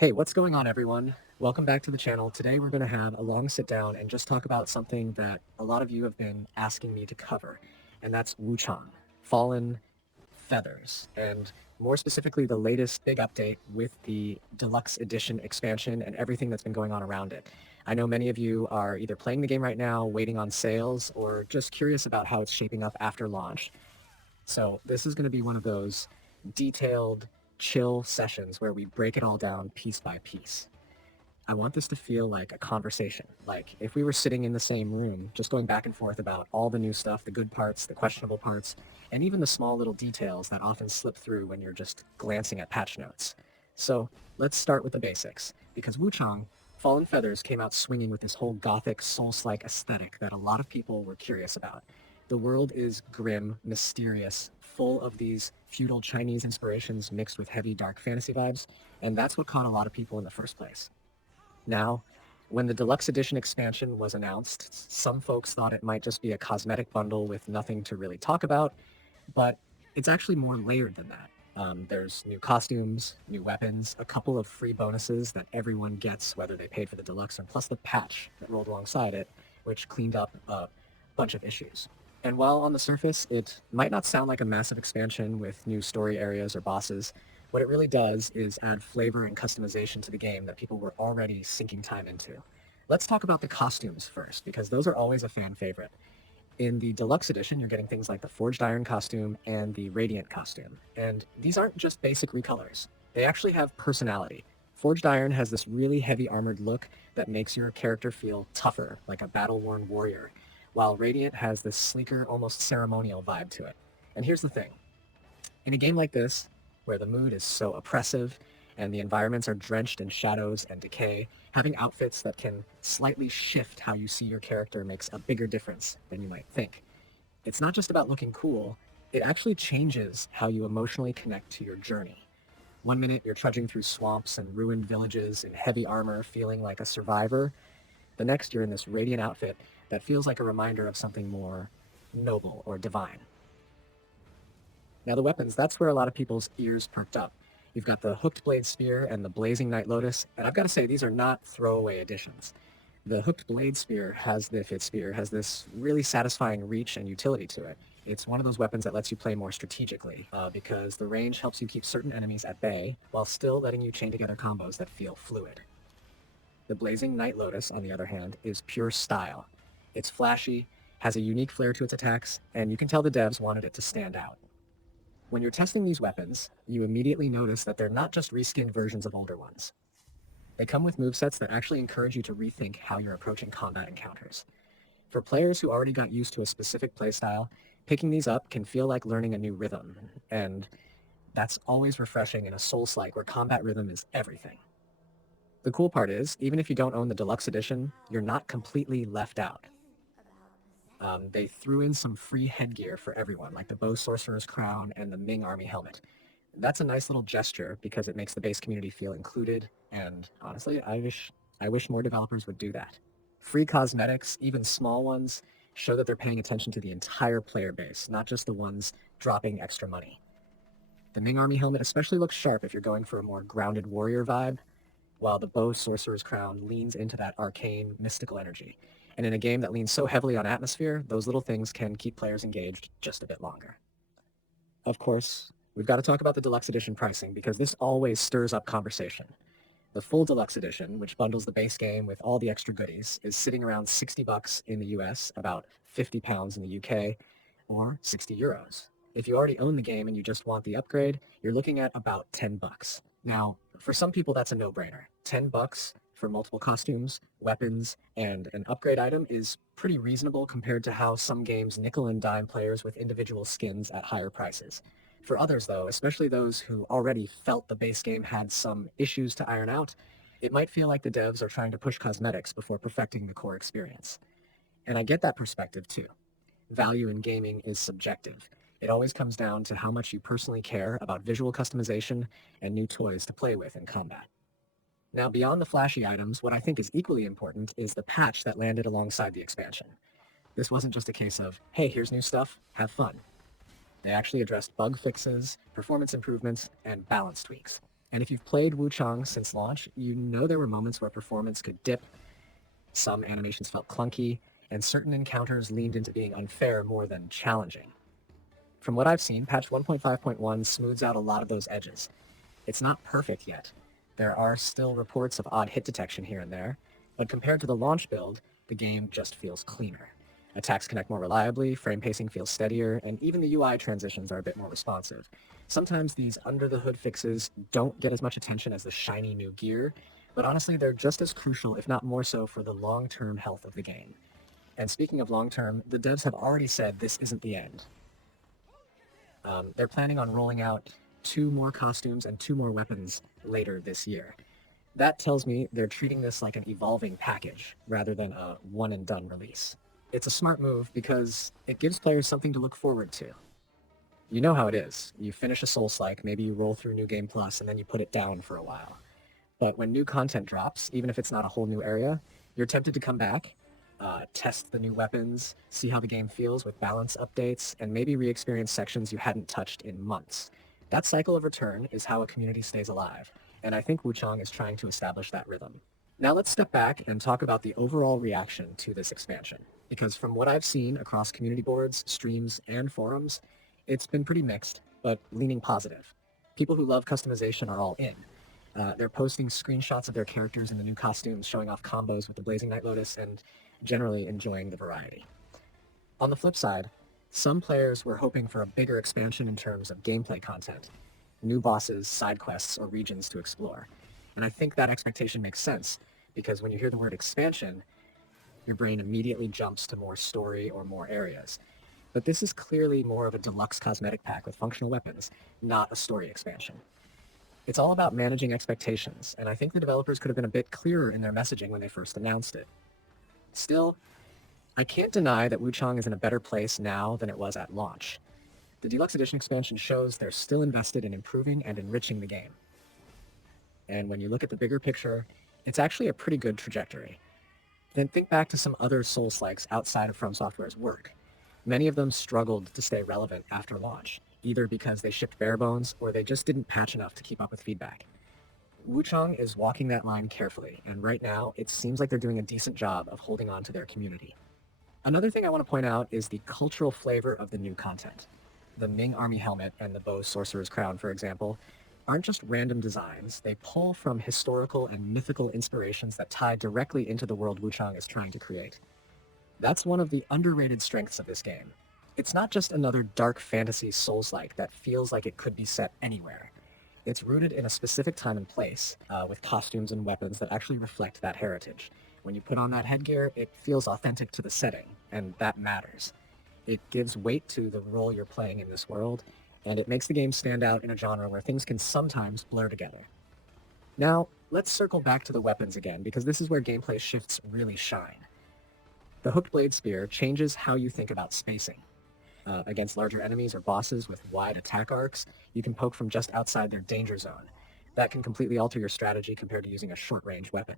Hey, what's going on, everyone? Welcome back to the channel. Today we're going to have a long sit down and just talk about something that a lot of you have been asking me to cover, and that's Wuchang, Fallen Feathers, and more specifically the latest big update with the Deluxe Edition Expansion and everything that's been going on around it. I know many of you are either playing the game right now, waiting on sales, or just curious about how it's shaping up after launch. So this is going to be one of those detailed, chill sessions where we break it all down piece by piece. I want this to feel like a conversation, like if we were sitting in the same room, just going back and forth about all the new stuff, the good parts, the questionable parts, and even the small little details that often slip through when you're just glancing at patch notes. So let's start with the basics, because Wuchang, Fallen Feathers came out swinging with this whole gothic, Souls-like aesthetic that a lot of people were curious about. The world is grim, mysterious, full of these feudal Chinese inspirations mixed with heavy dark fantasy vibes, and that's what caught a lot of people in the first place. Now, when the Deluxe Edition expansion was announced, some folks thought it might just be a cosmetic bundle with nothing to really talk about, but it's actually more layered than that. There's new costumes, new weapons, a couple of free bonuses that everyone gets, whether they paid for the Deluxe or plus the patch that rolled alongside it, which cleaned up a bunch of issues. And while on the surface, it might not sound like a massive expansion with new story areas or bosses, what it really does is add flavor and customization to the game that people were already sinking time into. Let's talk about the costumes first, because those are always a fan favorite. In the Deluxe Edition, you're getting things like the Forged Iron costume and the Radiant costume. And these aren't just basic recolors. They actually have personality. Forged Iron has this really heavy armored look that makes your character feel tougher, like a battle-worn warrior, while Radiant has this sleeker, almost ceremonial vibe to it. And here's the thing. In a game like this, where the mood is so oppressive and the environments are drenched in shadows and decay, having outfits that can slightly shift how you see your character makes a bigger difference than you might think. It's not just about looking cool, it actually changes how you emotionally connect to your journey. One minute you're trudging through swamps and ruined villages in heavy armor, feeling like a survivor. The next you're in this radiant outfit that feels like a reminder of something more noble or divine. Now the weapons, that's where a lot of people's ears perked up. You've got the Hooked Blade Spear and the Blazing Nightlotus, and I've got to say, these are not throwaway additions. The Hooked Blade Spear has this really satisfying reach and utility to it. It's one of those weapons that lets you play more strategically, because the range helps you keep certain enemies at bay, while still letting you chain together combos that feel fluid. The Blazing Nightlotus, on the other hand, is pure style. It's flashy, has a unique flair to its attacks, and you can tell the devs wanted it to stand out. When you're testing these weapons, you immediately notice that they're not just reskinned versions of older ones. They come with movesets that actually encourage you to rethink how you're approaching combat encounters. For players who already got used to a specific playstyle, picking these up can feel like learning a new rhythm, and that's always refreshing in a Souls-like where combat rhythm is everything. The cool part is, even if you don't own the Deluxe Edition, you're not completely left out. They threw in some free headgear for everyone, like the Bow Sorcerer's Crown and the Ming Army Helmet. That's a nice little gesture because it makes the base community feel included, and honestly, I wish more developers would do that. Free cosmetics, even small ones, show that they're paying attention to the entire player base, not just the ones dropping extra money. The Ming Army Helmet especially looks sharp if you're going for a more grounded warrior vibe, while the Bow Sorcerer's Crown leans into that arcane, mystical energy. And in a game that leans so heavily on atmosphere, those little things can keep players engaged just a bit longer. Of course, we've got to talk about the Deluxe Edition pricing because this always stirs up conversation. The full Deluxe Edition, which bundles the base game with all the extra goodies, is sitting around $60 in the US, about £50 in the UK, or 60 euros. If you already own the game and you just want the upgrade, you're looking at about 10 bucks. Now, for some people that's a no-brainer. 10 bucks for multiple costumes, weapons, and an upgrade item is pretty reasonable compared to how some games nickel and dime players with individual skins at higher prices. For others though, especially those who already felt the base game had some issues to iron out, it might feel like the devs are trying to push cosmetics before perfecting the core experience. And I get that perspective too. Value in gaming is subjective. It always comes down to how much you personally care about visual customization and new toys to play with in combat. Now, beyond the flashy items, what I think is equally important is the patch that landed alongside the expansion. This wasn't just a case of, hey, here's new stuff, have fun. They actually addressed bug fixes, performance improvements, and balance tweaks. And if you've played Wuchang since launch, you know there were moments where performance could dip, some animations felt clunky, and certain encounters leaned into being unfair more than challenging. From what I've seen, patch 1.5.1 smooths out a lot of those edges. It's not perfect yet. There are still reports of odd hit detection here and there, but compared to the launch build, the game just feels cleaner. Attacks connect more reliably, frame pacing feels steadier, and even the UI transitions are a bit more responsive. Sometimes these under-the-hood fixes don't get as much attention as the shiny new gear, but honestly they're just as crucial, if not more so, for the long-term health of the game. And speaking of long-term, the devs have already said this isn't the end. They're planning on rolling out 2 more costumes and 2 more weapons later this year. That tells me they're treating this like an evolving package rather than a one-and-done release. It's a smart move because it gives players something to look forward to. You know how it is. You finish a Souls-like, maybe you roll through New Game Plus, and then you put it down for a while. But when new content drops, even if it's not a whole new area, you're tempted to come back, test the new weapons, see how the game feels with balance updates, and maybe re-experience sections you hadn't touched in months. That cycle of return is how a community stays alive, and I think Wuchang is trying to establish that rhythm. Now let's step back and talk about the overall reaction to this expansion, because from what I've seen across community boards, streams, and forums, it's been pretty mixed, but leaning positive. People who love customization are all in. They're posting screenshots of their characters in the new costumes, showing off combos with the blazing Nightlotus, and generally enjoying the variety. On the flip side, some players were hoping for a bigger expansion in terms of gameplay content, new bosses, side quests, or regions to explore. And I think that expectation makes sense, because when you hear the word expansion, your brain immediately jumps to more story or more areas. But this is clearly more of a deluxe cosmetic pack with functional weapons, not a story expansion. It's all about managing expectations, and I think the developers could have been a bit clearer in their messaging when they first announced it. Still, I can't deny that Wuchang is in a better place now than it was at launch. The Deluxe Edition Expansion shows they're still invested in improving and enriching the game. And when you look at the bigger picture, it's actually a pretty good trajectory. Then think back to some other Souls-likes outside of From Software's work. Many of them struggled to stay relevant after launch, either because they shipped bare bones or they just didn't patch enough to keep up with feedback. Wuchang is walking that line carefully, and right now it seems like they're doing a decent job of holding on to their community. Another thing I want to point out is the cultural flavor of the new content. The Ming Army helmet and the Bow Sorcerer's Crown, for example, aren't just random designs. They pull from historical and mythical inspirations that tie directly into the world Wuchang is trying to create. That's one of the underrated strengths of this game. It's not just another dark fantasy Souls-like that feels like it could be set anywhere. It's rooted in a specific time and place, with costumes and weapons that actually reflect that heritage. When you put on that headgear, it feels authentic to the setting, and that matters. It gives weight to the role you're playing in this world, and it makes the game stand out in a genre where things can sometimes blur together. Now, let's circle back to the weapons again, because this is where gameplay shifts really shine. The Hooked Blade Spear changes how you think about spacing. Against larger enemies or bosses with wide attack arcs, you can poke from just outside their danger zone. That can completely alter your strategy compared to using a short-range weapon.